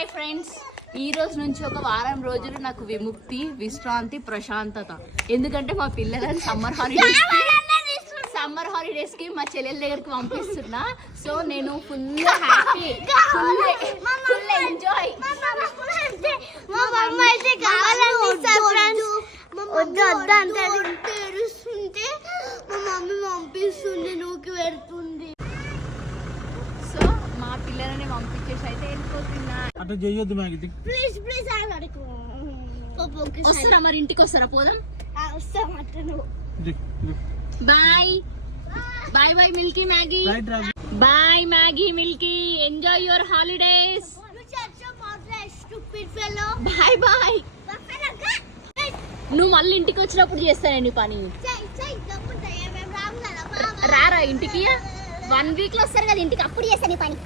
Hi friends, ఈ రోజు నుంచి ఒక వారం రోజులు నాకు విముక్తి, విశ్రాంతి, ప్రశాంతత. ఎందుకంటే మా పిల్లలని సమ్మర్ హాలిడేస్ కి మా చెల్లెల దగ్గరికి పంపిస్తున్నా. సో నేను full happy, full enjoy. So మా పిల్లలని పంపించేసి అయితే వెళ్ళిపోతున్నా. అట్లా చేయొద్దు మ్యాగీ. ప్లీజ్ వస్తారా మరి? ఇంటికి వస్తారా? పోదాం. వస్తాం. Bye bye bye Milky Maggi. Bye Maggi Milky. Enjoy your holidays. Bye bye. నువ్వు మళ్ళీ ఇంటికి వచ్చినప్పుడు చేస్తానండి పని. రారా ఇంటికి? 1 వీక్ లో వస్తారు కదా ఇంటికి, అప్పుడు చేస్తాను పని.